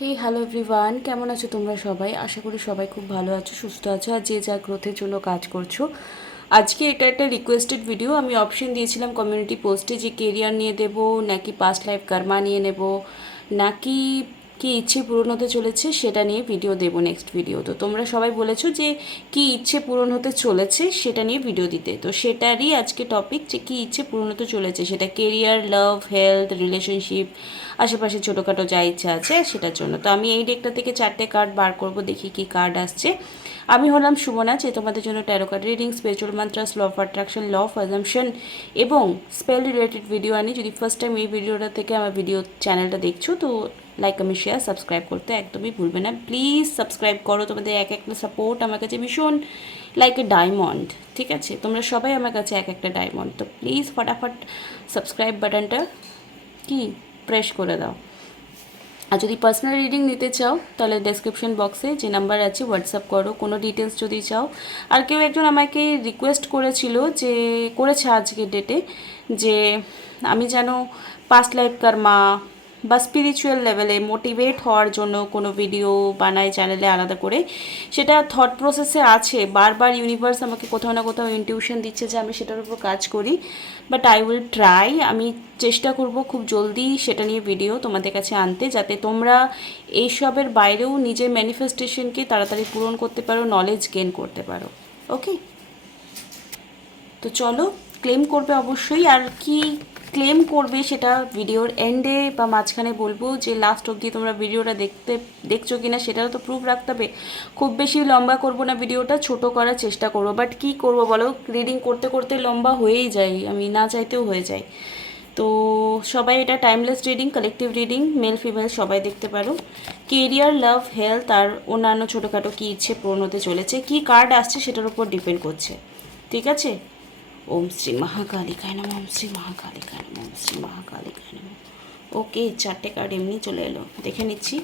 Hello everyone, কেমন আছো তোমরা সবাই? আশা করি সবাই খুব ভালো আছো, সুস্থ আছো আর যে যা গ্রোথের জন্য কাজ করছো। আজকে এটা একটা রিকোয়েস্টেড ভিডিও। আমি অপশন দিয়েছিলাম কমিউনিটি পোস্টে যে কেরিয়ার নিয়ে দেব নাকি পাস্ট লাইফ কর্মা নিয়ে নেব, নাকি কি ইচ্ছে পূরণ হতে চলেছে সেটা নিয়ে ভিডিও দেবো নেক্সট ভিডিও। তো তোমরা সবাই বলেছো যে কি ইচ্ছে পূরণ হতে চলেছে সেটা নিয়ে ভিডিও দিতে, তো সেটারই আজকে টপিক যে কি ইচ্ছে পূরণ হতে চলেছে, সেটা কেরিয়ার, লাভ, হেলথ, রিলেশনশিপ, আশেপাশে ছোটোখাটো যা ইচ্ছা আছে সেটার জন্য। তো আমি এই ডেকটা থেকে 4টে কার্ড বার করব, দেখি কি কার্ড আসছে। আমি হলাম সুমনা, যে তোমাদের জন্য tarot card reading, spiritual mantras, law of attraction, law of assumption এবং স্পেল রিলেটেড ভিডিও আনি। যদি ফার্স্ট টাইম এই ভিডিওটা থেকে আমার ভিডিও চ্যানেলটা দেখছো তো লাইক, কমেন্ট, শেয়ার, সাবস্ক্রাইব করতে একদমই ভুলবে না। প্লিজ সাবস্ক্রাইব করো, তোমাদের এক একটা সাপোর্ট আমার কাছে ভীষণ লাইক এ ডায়মন্ড। ঠিক আছে, তোমরা সবাই আমার কাছে এক একটা ডায়মন্ড, তো প্লিজ ফটাফট সাবস্ক্রাইব বাটনটা কি প্রেস করে দাও। আর যদি পার্সোনাল রিডিং নিতে চাও তাহলে ডেসক্রিপশন বক্সে যে নাম্বার আছে হোয়াটসঅ্যাপ করো, কোনো ডিটেলস যদি চাও। আর কেউ একজন আমাকে রিকোয়েস্ট করেছিল, যে করেছে আজকের ডেটে, যে আমি যেন পাস্ট লাইফ কর্মা বা স্পিরিচুয়াল লেভেলে মোটিভেট হওয়ার জন্য কোনো ভিডিও বানাই চ্যানেলে আলাদা করে। সেটা থট প্রসেসে আছে, বারবার ইউনিভার্স আমাকে কোথাও না কোথাও ইনটিউশন দিচ্ছে যে আমি সেটার উপর কাজ করি, বাট আই উইল ট্রাই। আমি চেষ্টা করব খুব জলদি সেটা নিয়ে ভিডিও তোমাদের কাছে আনতে, যাতে তোমরা এইসবের বাইরেও নিজের ম্যানিফেস্টেশনকে তাড়াতাড়ি পূরণ করতে পারো, নলেজ গেন করতে পারো। ওকে, তো চলো, ক্লেম করবে অবশ্যই। আর কি ক্লেম করবে সেটা ভিডিওর এন্ডে বা মাঝখানে বলবো, যে লাস্ট অবধি তোমরা ভিডিওটা দেখছো কি না সেটারও তো প্রুফ রাখতে হবে। খুব বেশি লম্বা করব না ভিডিওটা, ছোট করার চেষ্টা করবো, বাট কি করব বলো, রিডিং করতে করতে লম্বা হয়েই যায়, আমি না চাইতেও হয়ে যায়। তো সবাই এটা timeless reading, collective reading, male female সবাই দেখতে পারো। কেরিয়ার, লাভ, হেলথ আর অন্যান্য ছোটোখাটো কী ইচ্ছে পূরণ হতে চলেছে, কী কার্ড আসছে সেটার উপর ডিপেন্ড করছে। ঠিক আছে, ওম শ্রী মহাকালিকায় নমঃ, ওম শ্রী মহাকালিকায় নমঃ, ওম শ্রী মহাকালিকায় নমঃ। ওকে, 4টে কার্ড এমনি চলে এলো, দেখে নিচ্ছি।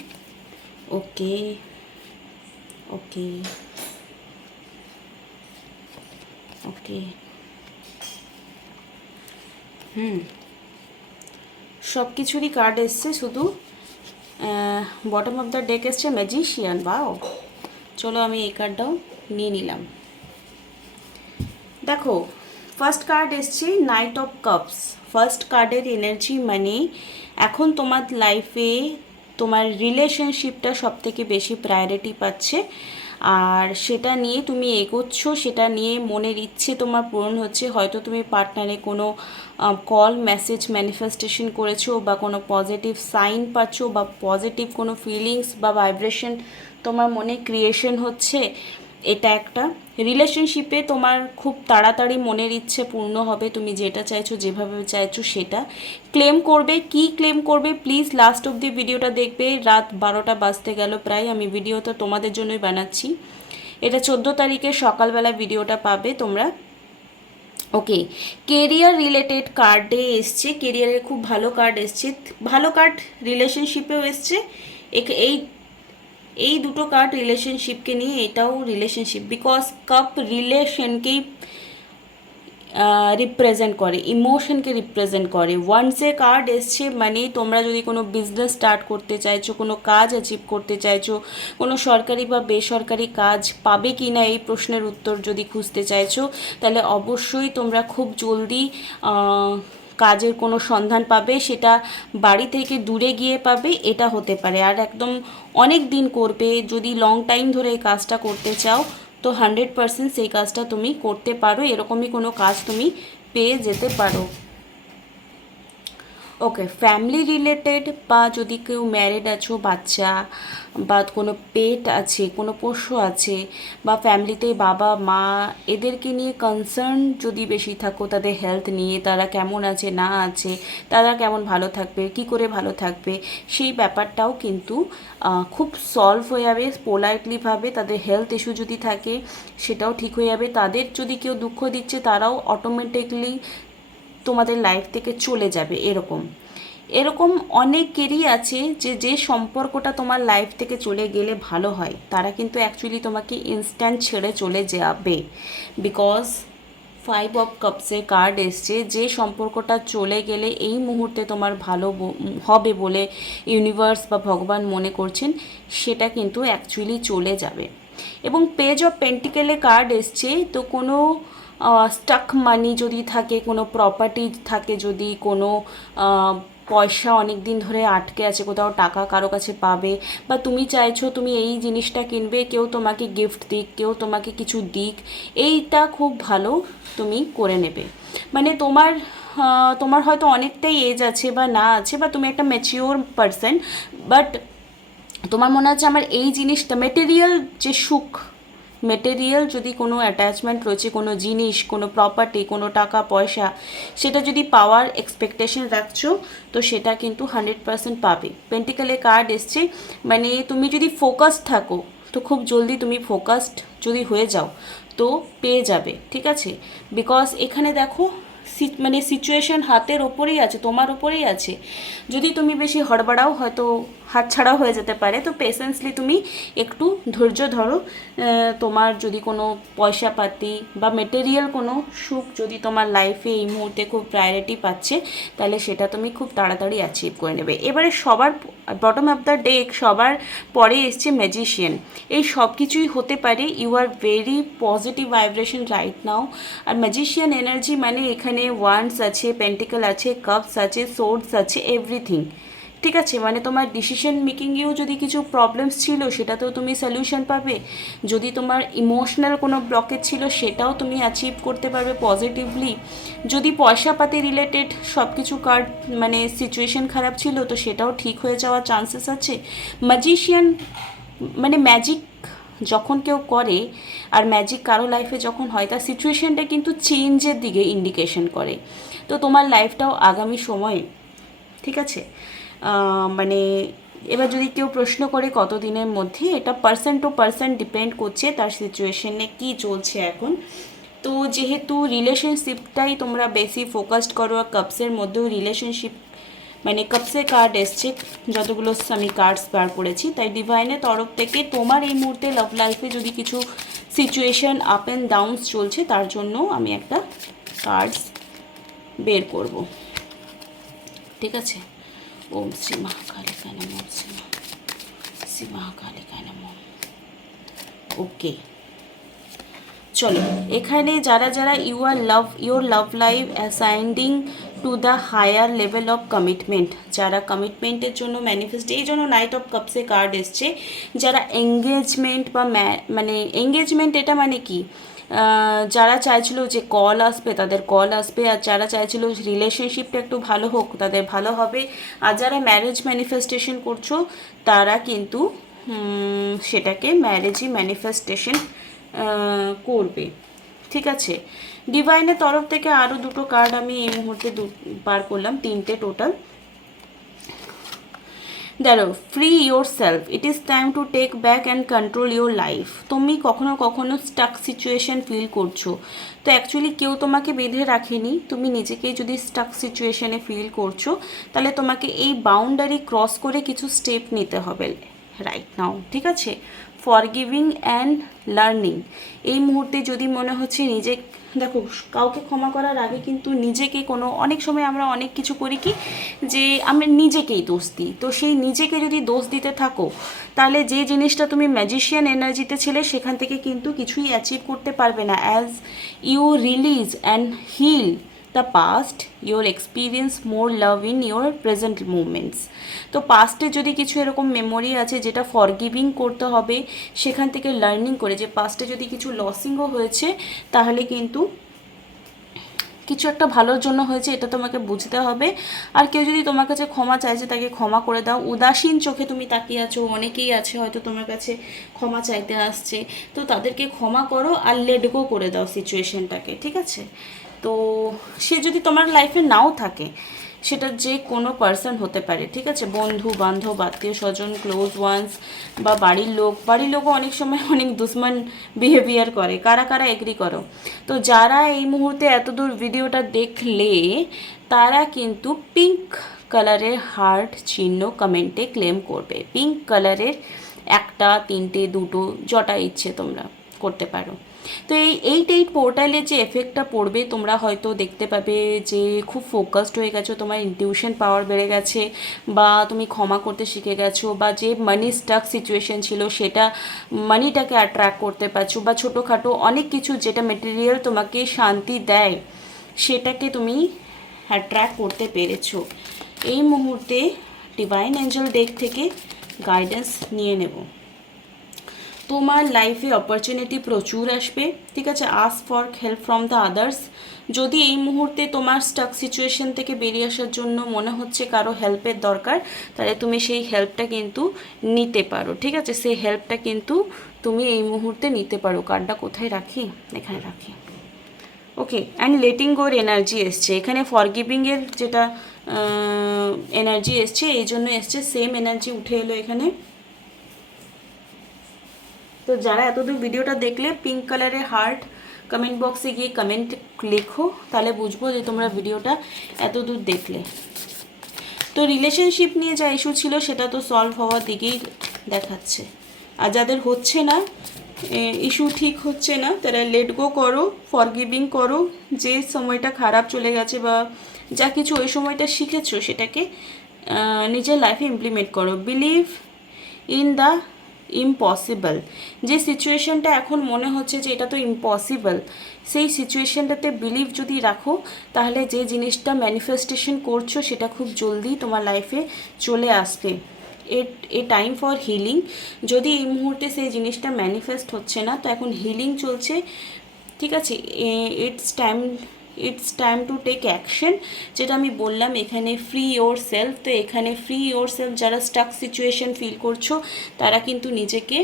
ওকে ওকে ওকে, সব কিছুরই কার্ড এসছে, শুধু বটম অফ দ্য ডেক এসছে ম্যাজিশিয়ান। বাও, চলো আমি এই কার্ডটাও নিয়ে নিলাম। দেখো, ফার্স্ট কার্ড এসছে নাইট অফ কাপস। ফার্স্ট কার্ডের এনার্জি মানে এখন তোমার লাইফে তোমার রিলেশনশিপটা সবথেকে বেশি প্রায়োরিটি পাচ্ছে, আর সেটা নিয়ে তুমি এগোচ্ছ, সেটা নিয়ে মনের ইচ্ছে তোমার পূরণ হচ্ছে। হয়তো তুমি পার্টনারে কোনো কল, মেসেজ, ম্যানিফেস্টেশন করেছো, বা কোনো পজিটিভ সাইন পাচ্ছ, বা পজিটিভ কোনো ফিলিংস বা ভাইব্রেশন তোমার মনে ক্রিয়েশন হচ্ছে। এটা একটা রিলেশনশিপে তোমার খুব তাড়াতাড়ি মনের ইচ্ছে পূর্ণ হবে, তুমি যেটা চাইছো, যেভাবে চাইছো সেটা ক্লেম করবে। কি ক্লেম করবে প্লিজ লাস্ট অবধি ভিডিওটা দেখবে। রাত 12টা বাজতে গেল প্রায়, আমি ভিডিওটা তোমাদের জন্যই বানাচ্ছি। এটা 14 তারিখে সকালবেলা ভিডিওটা পাবে তোমরা। ওকে, কেরিয়ার রিলেটেড কার্ডে এসছে, কেরিয়ারের খুব ভালো কার্ড এসছে, ভালো কার্ড রিলেশনশিপেও এসছে। এই এই দুটো কার্ড রিলেশনশিপকে নিয়ে, এটাও রিলেশনশিপ, বিকজ কাপ রিলেশনকেই রিপ্রেজেন্ট করে, ইমোশনকে রিপ্রেজেন্ট করে। ওয়ান্সে কার্ড এসছে মানে তোমরা যদি কোনো বিজনেস স্টার্ট করতে চাইছো, কোনো কাজ অ্যাচিভ করতে চাইছো, কোনো সরকারি বা বেসরকারি কাজ পাবে কি না এই প্রশ্নের উত্তর যদি খুঁজতে চাইছো, তাহলে অবশ্যই তোমরা খুব জলদি কাজের কোনো সন্ধান পাবে। সেটা বাড়ি থেকে দূরে গিয়ে পাবে, এটা হতে পারে। আর একদম অনেক দিন করবে, যদি লং টাইম ধরে এই কাজটা করতে চাও তো 100% সেই কাজটা তুমি করতে পারো, এরকমই কোনো কাজ তুমি পেয়ে যেতে পারো। ওকে, ফ্যামিলি রিলেটেড, বা যদি কেউ ম্যারিড আছো, বাচ্চা বা কোনো পেট আছে, কোনো পোষ্য আছে, বা ফ্যামিলিতে বাবা মা এদেরকে নিয়ে কনসার্ন যদি বেশি থাকো, তাদের হেলথ নিয়ে, তারা কেমন আছে না আছে, তারা কেমন ভালো থাকবে, কি করে ভালো থাকবে, সেই ব্যাপারটাও কিন্তু খুব সলভ হয়ে যাবে পোলাইটলিভাবে। তাদের হেলথ ইস্যু যদি থাকে সেটাও ঠিক হয়ে যাবে। তাদের যদি কেউ দুঃখ দিচ্ছে তারাও অটোমেটিকলি তোমাদের লাইফ থেকে চলে যাবে। এরকম এরকম অনেকেরই আছে যে যে সম্পর্কটা তোমার লাইফ থেকে চলে গেলে ভালো হয়, তারা কিন্তু অ্যাকচুয়ালি তোমাকে ইনস্ট্যান্ট ছেড়ে চলে যাবে, বিকজ ফাইভ অফ কাপসের কার্ড এসছে, যে সম্পর্কটা চলে গেলে এই মুহূর্তে তোমার ভালো হবে বলে ইউনিভার্স বা ভগবান মনে করছেন, সেটা কিন্তু অ্যাকচুয়ালি চলে যাবে। এবং পেজ অফ পেন্টিকেলে কার্ড এসছে, তো কোনো স্টাক মানি যদি থাকে, কোনো প্রপার্টি থাকে, যদি কোনো পয়সা অনেক দিন ধরে আটকে আছে, কোথাও টাকা কারো কাছে পাবে, বা তুমি চাইছো তুমি এই জিনিসটা কিনবে, কেউ তোমাকে গিফট দিক, কেউ তোমাকে কিছু দিক, এইটা খুব ভালো তুমি করে নেবে। মানে তোমার হয়তো অনেকটাই এজ আছে বা না আছে, বা তুমি একটা ম্যাচিওর পারসন, বাট তোমার মনে হচ্ছে আমার এই জিনিসটা মেটেরিয়াল যে সুখ, মেটেরিয়াল যদি কোনো অ্যাটাচমেন্ট রয়েছে, কোনো জিনিস, কোনো প্রপার্টি, কোনো টাকা পয়সা, সেটা যদি পাওয়ার এক্সপেকটেশন রাখছো, তো সেটা কিন্তু 100% পাবে। পেন্টিকেলে কার্ড এসছে, মানে তুমি যদি ফোকাসড থাকো, তো খুব জলদি তুমি ফোকাসড যদি হয়ে যাও, তো পেয়ে যাবে, ঠিক আছে। বিকজ এখানে দেখো মানে সিচুয়েশন হাতের ওপরেই আছে, তোমার ওপরেই আছে। যদি তুমি বেশি হড়বড়াও, হয়তো হাতছাড়া হয়ে যেতে পারে, তো পেশেন্সলি তুমি একটু ধৈর্য ধরো। তোমার যদি কোনো পয়সা পাতি বা মেটেরিয়াল কোনো সুখ যদি তোমার লাইফে এই মুহূর্তে খুব প্রায়োরিটি পাচ্ছে, তাহলে সেটা তুমি খুব তাড়াতাড়ি অ্যাচিভ করে নেবে। এবারে সবার বটম অফ দ্য ডেক সবার পরে এসছে ম্যাজিশিয়ান। এই সব কিছুই হতে পারে, you are very positive vibration right now. আর ম্যাজিশিয়ান এনার্জি মানে এখানে ওয়ান্ডস আছে, পেন্টিকল আছে, কাপস আছে, সোর্ডস আছে, এভরিথিং, ঠিক আছে। মানে তোমার ডিসিশন মেকিংয়েও যদি কিছু প্রবলেমস ছিল, সেটাতেও তুমি সলিউশন পাবে। যদি তোমার ইমোশনাল কোনো ব্লকেজ ছিল, সেটাও তুমি অ্যাচিভ করতে পারবে পজিটিভলি। যদি পয়সাপাতি রিলেটেড সব কিছু কার্ড মানে সিচুয়েশন খারাপ ছিল, তো সেটাও ঠিক হয়ে যাওয়ার চান্সেস আছে। ম্যাজিশিয়ান মানে ম্যাজিক যখন কেউ করে, আর ম্যাজিক কারো লাইফে যখন হয়, তার সিচুয়েশনটা কিন্তু চেঞ্জের দিকে ইন্ডিকেশন করে। তো তোমার লাইফটাও আগামী সময়ে, ঠিক আছে, মানে এবার যদি কেউ প্রশ্ন করে কত দিনের মধ্যে, এটা পার্সন টু পার্সন ডিপেন্ড করছে তার সিচুয়েশনে কি চলছে এখন। তো যেহেতু রিলেশনশিপটাই তোমরা বেশি ফোকাসড করো, আর কাপসের মধ্যেও রিলেশনশিপ মানে কাপসের কার্ড এসছে, যতগুলো আমি কার্ডস বার করেছি, তাই ডিভাইনের তরফ থেকে তোমার এই মুহূর্তে লাভ লাইফে যদি কিছু সিচুয়েশন আপ অ্যান্ড ডাউনস চলছে, তার জন্য আমি একটা কার্ডস বের করব, ঠিক আছে। ওম শ্রী মহাকালিকায় নমঃ, শ্রী মহাকালিকায় নমঃ। ওকে, চলো এখানে যারা যারা your love life ascending to the higher level of commitment, যারা কমিটমেন্টের জন্য ম্যানিফেস্ট, এই জন্য নাইট অফ কাপসে কার্ড এসছে। যারা এঙ্গেজমেন্ট বা মানে এঙ্গেজমেন্ট, এটা মানে কি, যারা চাইছিল যে কল আসবে, তাদের কল আসবে। আর যারা চাইছিল রিলেশনশিপটা একটু ভালো হোক, তাদের ভালো হবে। আর যারা ম্যারেজ ম্যানিফেস্টেশন করছো, তারা কিন্তু সেটাকে ম্যারেজই ম্যানিফেস্টেশন করবে, ঠিক আছে। ডিভাইনের তরফ থেকে আরও দুটো কার্ড আমি এই মুহূর্তে বার করলাম, তিনটে টোটাল। দেখো, free your self, it is time to take back and control your life. তুমি কখনো কখনো স্টাক সিচুয়েশন ফিল করছো, তো অ্যাকচুয়ালি কেউ তোমাকে বেঁধে রাখেনি, তুমি নিজেকেই যদি স্টাক সিচুয়েশনে ফিল করছো, তাহলে তোমাকে এই বাউন্ডারি ক্রস করে কিছু স্টেপ নিতে হবে রাইট নাও, ঠিক আছে। ফরগিভিং অ্যান্ড লার্নিং, এই মুহূর্তে যদি মনে হচ্ছে দেখো, কাউকে ক্ষমা করার আগে কিন্তু নিজেকে অনেক সময় আমরা অনেক কিছু করি কি, যে আমরা নিজেকেই দোষ দিই। তো সেই নিজেকে যদি দোষ দিতে থাকো, তাহলে যে জিনিসটা তুমি ম্যাজিশিয়ান এনার্জিতে ছিলে, সেখান থেকে কিন্তু কিছুই অ্যাচিভ করতে পারবে না। As you release and heal the past, your experience more love in your present movements. তো পাস্টে যদি কিছু এরকম মেমোরি আছে যেটা ফরগিভিং করতে হবে, সেখান থেকে লার্নিং করে, যে পাস্টে যদি কিছু লসিংও হয়েছে, তাহলে কিন্তু কিছু একটা ভালোর জন্য হয়েছে, এটা তোমাকে বুঝতে হবে। আর কেউ যদি তোমার কাছে ক্ষমা চাইছে, তাকে ক্ষমা করে দাও। উদাসীন চোখে তুমি তাকিয়ে আছো, অনেকেই আছে হয়তো তোমার কাছে ক্ষমা চাইতে আসছে, তো তাদেরকে ক্ষমা করো আর লেট গো করে দাও সিচুয়েশনটাকে, ঠিক আছে। তো সে যদি তোমার লাইফে নাও থাকে, সেটা যে কোনো পার্সন হতে পারে, ঠিক আছে, বন্ধু বান্ধব, আত্মীয় স্বজন, ক্লোজ ওয়ান্স, বা বাড়ির লোকও অনেক সময় অনেক দুশ্মন বিহেভিয়ার করে। কারা কারা এগ্রি করো? তো যারা এই মুহূর্তে এতদূর ভিডিওটা দেখলে, তারা কিন্তু পিঙ্ক কালারের হার্ট চিহ্ন কমেন্টে ক্লেম করবে। পিঙ্ক কালারের একটা, তিনটে, দুটো, যটা ইচ্ছে তোমরা করতে পারো। তো এই পোর্টালে যে এফেক্টটা পড়বে, তোমরা হয়তো দেখতে পাবে যে খুব ফোকাসড হয়ে গেছো, তোমার ইনটিউশন পাওয়ার বেড়ে গেছে, বা তুমি ক্ষমা করতে শিখে গেছো, বা যে মানি স্টাক সিচুয়েশন ছিল সেটা মানিটাকে অ্যাট্রাক্ট করতে পারছো, বা ছোটোখাটো অনেক কিছু যেটা মেটেরিয়াল তোমাকে শান্তি দেয় সেটাকে তুমি অ্যাট্রাক্ট করতে পেরেছো। এই মুহূর্তে ডিভাইন এঞ্জেল ডেক থেকে গাইডেন্স নিয়ে নেব। তোমার লাইফে অপরচুনিটি প্রচুর আসবে, ঠিক আছে। Ask for help from the others. যদি এই মুহূর্তে তোমার স্টাক সিচুয়েশন থেকে বেরিয়ে আসার জন্য মনে হচ্ছে কারো হেল্পের দরকার, তাহলে তুমি সেই হেল্পটা কিন্তু নিতে পারো, ঠিক আছে। সেই হেল্পটা কিন্তু তুমি এই মুহূর্তে নিতে পারো। কার্ডটা কোথায় রাখি? এখানে রাখি। ওকে, অ্যান্ড লেটিং গোর এনার্জি এসছে এখানে, ফরগিভিংয়ের যেটা এনার্জি এসছে, এই জন্য এসছে। সেম এনার্জি উঠে এলো এখানে। তো যারা এতদূর ভিডিওটা দেখলে, পিঙ্ক কালারের হার্ট কমেন্ট বক্সে গিয়ে কমেন্ট লেখো, তাহলে বুঝবো যে তোমরা ভিডিওটা এতদূর দেখলে। তো রিলেশনশিপ নিয়ে যা ইস্যু ছিল সেটা তো সলভ হওয়ার দিকেই দেখাচ্ছে। আর যাদের হচ্ছে না, ইস্যু ঠিক হচ্ছে না, তারা লেট গো করো, ফরগিভিং করো। যে সময়টা খারাপ চলে গেছে বা যা কিছু ওই সময়টা শিখেছো সেটাকে নিজের লাইফে ইমপ্লিমেন্ট করো। Believe in the impossible. যে সিচুয়েশনটা এখন মনে হচ্ছে যে এটা তো ইম্পসিবল, সেই সিচুয়েশনটাতে বিলিভ যদি রাখো, তাহলে যে জিনিসটা ম্যানিফেস্টেশন করছো সেটা খুব জলদি তোমার লাইফে চলে আসবে। এ টাইম ফর হিলিং। যদি এই মুহূর্তে সেই জিনিসটা ম্যানিফেস্ট হচ্ছে না, তো এখন হিলিং চলছে, ঠিক আছে। It's time to take action, যেটা আমি বললাম এখানে ফ্রি ইয়োর সেলফ। তো এখানে ফ্রি ইয়োর সেলফ, যারা স্টাক সিচুয়েশন ফিল করছো তারা কিন্তু নিজেকে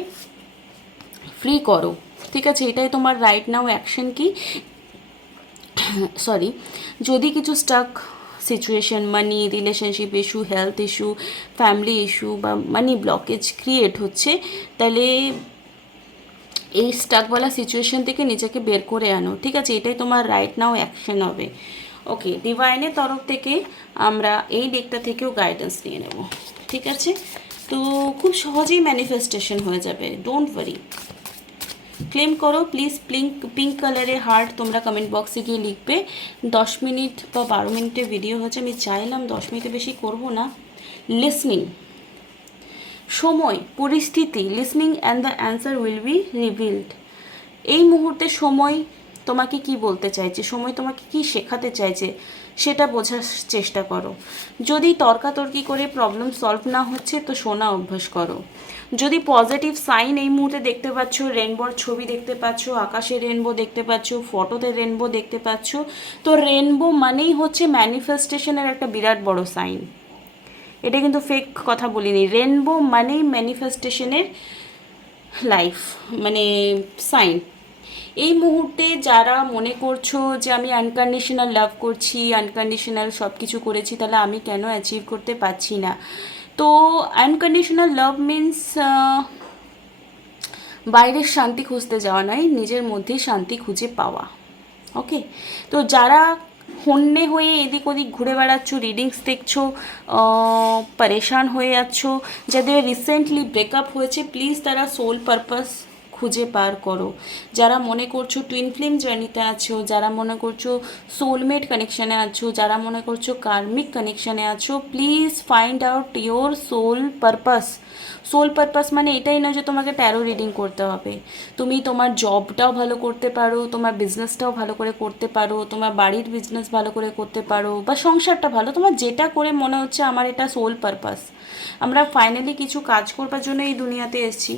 ফ্রি করো, ঠিক আছে। এটাই তোমার রাইট নাও অ্যাকশন কি, সরি। যদি কিছু stuck situation, money, relationship issue, health issue, family issue বা মানি ব্লকেজ ক্রিয়েট হচ্ছে, তাহলে এই স্টাকওয়ালা সিচুয়েশন থেকে নিজেকে বের করে আনো, ঠিক আছে। এটাই তোমার রাইট নাও অ্যাকশন হবে। ওকে, ডিভাইনের তরফ থেকে আমরা এই ডেকটা থেকেও গাইডেন্স নিয়ে নেব, ঠিক আছে। তো খুব সহজেই ম্যানিফেস্টেশন হয়ে যাবে, ডোন্ট ওয়ারি। ক্লেম করো প্লিজ। পিঙ্ক কালারের হার্ট তোমরা কমেন্ট বক্সে গিয়ে লিখবে। 10 মিনিট বা 12 মিনিটের ভিডিও হচ্ছে, আমি চাইলাম 10 মিনিটের বেশি করব না। লিসনিং, সময়, পরিস্থিতি, listening and the answer will be revealed. এই মুহূর্তে সময় তোমাকে কি বলতে চাইছে, সময় তোমাকে কি শেখাতে চাইছে সেটা বোঝার চেষ্টা করো। যদি তর্কাতর্কি করে প্রবলেম সলভ না হচ্ছে, তো শোনা অভ্যাস করো। যদি পজিটিভ সাইন এই মুহূর্তে দেখতে পাচ্ছ, রেনবোর ছবি দেখতে পাচ্ছ, আকাশে রেনবো দেখতে পাচ্ছ, ফটোতে রেনবো দেখতে পাচ্ছ, তো রেনবো মানেই হচ্ছে ম্যানিফেস্টেশনের একটা বিরাট বড় সাইন। এটা কিন্তু ফেক কথা বলিনি। রেনবো মানেই ম্যানিফেস্টেশনের লাইফ, মানে সাইন। এই মুহূর্তে যারা মনে করছো যে আমি আনকন্ডিশনাল লাভ করছি, আনকন্ডিশনাল সব কিছু করেছি, তাহলে আমি কেন অ্যাচিভ করতে পারছি না, তো আনকন্ডিশনাল লাভ মিন্স বাইরের শান্তি খুঁজতে যাওয়া নয়, নিজের মধ্যেই শান্তি খুঁজে পাওয়া। ওকে, তো যারা হন্যে হয়ে এদিক ওদিক ঘুরে বেড়াচ্ছ, রিডিংস দেখছো, পরেশান হয়ে যাচ্ছ, যাদের রিসেন্টলি ব্রেকআপ হয়েছে, প্লিজ তারা সোল পারপাস খুঁজে পার করো। যারা মনে করছো টুইন ফ্লেম জার্নিতে আছো, যারা মনে করছো সোলমেট কানেকশানে আছো, যারা মনে করছো কার্মিক কানেকশানে আছো, please find out your soul purpose. Soul purpose মানে এটাই নয় যে তোমাকে ট্যারো রিডিং করতে হবে। তুমি তোমার জবটাও ভালো করতে পারো, তোমার বিজনেসটাও ভালো করে করতে পারো, তোমার বাড়ির বিজনেস ভালো করে করতে পারো, বা সংসারটা ভালো, তোমার যেটা করে মনে হচ্ছে আমার এটা সোল পারপাস। আমরা ফাইনালি কিছু কাজ করবার জন্য এই দুনিয়াতে এসেছি,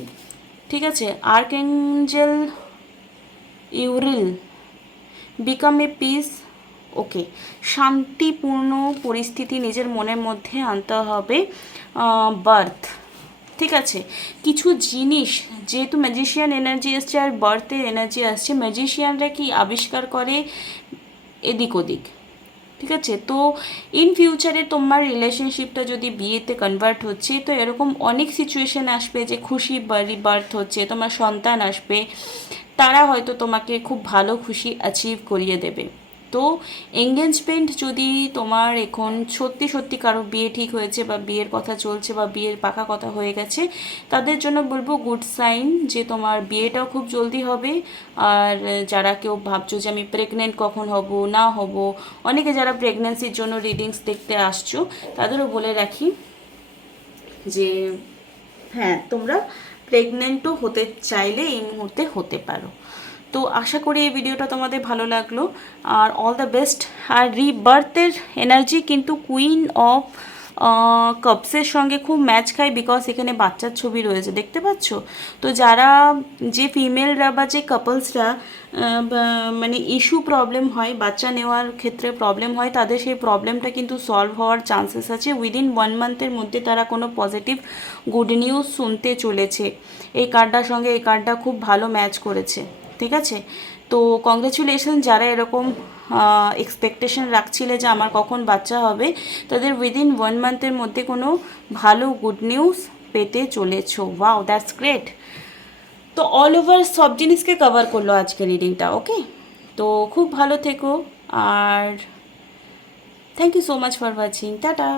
ঠিক আছে। আর্কএঞ্জেল ইউরিল, বিকাম এ পিস। ওকে, শান্তিপূর্ণ পরিস্থিতি নিজের মনের মধ্যে আনতে হবে। বার্থ, ঠিক আছে। কিছু জিনিস, যেহেতু ম্যাজিশিয়ান এনার্জি আসছে আর বার্থের এনার্জি আসছে, ম্যাজিশিয়ানরা কি আবিষ্কার করে এদিক ওদিক, ঠিক আছে। তো ইন ফিউচারে তোমার রিলেশনশিপটা যদি বিয়েতে কনভার্ট হচ্ছে, তো এরকম অনেক সিচুয়েশান আসবে যে খুশি বার্থ হচ্ছে, তোমার সন্তান আসবে, তারা হয়তো তোমাকে খুব ভালো খুশি অ্যাচিভ করিয়ে দেবে। তো এঙ্গেজমেন্ট যদি তোমার এখন সত্যি সত্যি কারো বিয়ে ঠিক হয়েছে বা বিয়ের কথা চলছে বা বিয়ের পাকা কথা হয়ে গেছে, তাদের জন্য বলবো গুড সাইন যে তোমার বিয়েটাও খুব জলদি হবে। আর যারা কেউ ভাবছো যে আমি প্রেগনেন্ট কখন হব না হব, অনেকে যারা প্রেগনেন্সির জন্য রিডিংস দেখতে আসছো তাদেরও বলে রাখি যে হ্যাঁ, তোমরা প্রেগনেন্টও হতে চাইলে এই মুহূর্তে হতে পারো। তো আশা করি এই ভিডিওটা তোমাদের ভালো লাগলো, আর অল দ্য বেস্ট। আর রিবার্থের এনার্জি কিন্তু কুইন অফ কাপসের সঙ্গে খুব ম্যাচ খায়, বিকজ এখানে বাচ্চার ছবি রয়েছে, দেখতে পাচ্ছ? তো যারা যে ফিমেলরা বা যে কাপলসরা মানে ইস্যু প্রবলেম হয়, বাচ্চা নেওয়ার ক্ষেত্রে প্রবলেম হয়, তাদের সেই প্রবলেমটা কিন্তু সলভ হওয়ার চান্সেস আছে। উইদিন 1 মান্থের মধ্যে তারা কোনো পজিটিভ গুড নিউজ শুনতে চলেছে। এই কার্ডটার সঙ্গে এই কার্ডটা খুব ভালো ম্যাচ করেছে, ঠিক আছে? তো কংগ্রেচুলেশন যারা এরকম এক্সপেকটেশন রাখছিলে যে আমার কখন বাচ্চা হবে, তাদের উইদিন 1 মান্থের মধ্যে কোনো ভালো গুড নিউজ পেতে চলেছো। Wow, that's great. তো অল ওভার সব জিনিসকে কভার করলো আজকে রিডিংটা, ওকে? তো খুব ভালো থেকো, আর thank you so much for watching. Tata.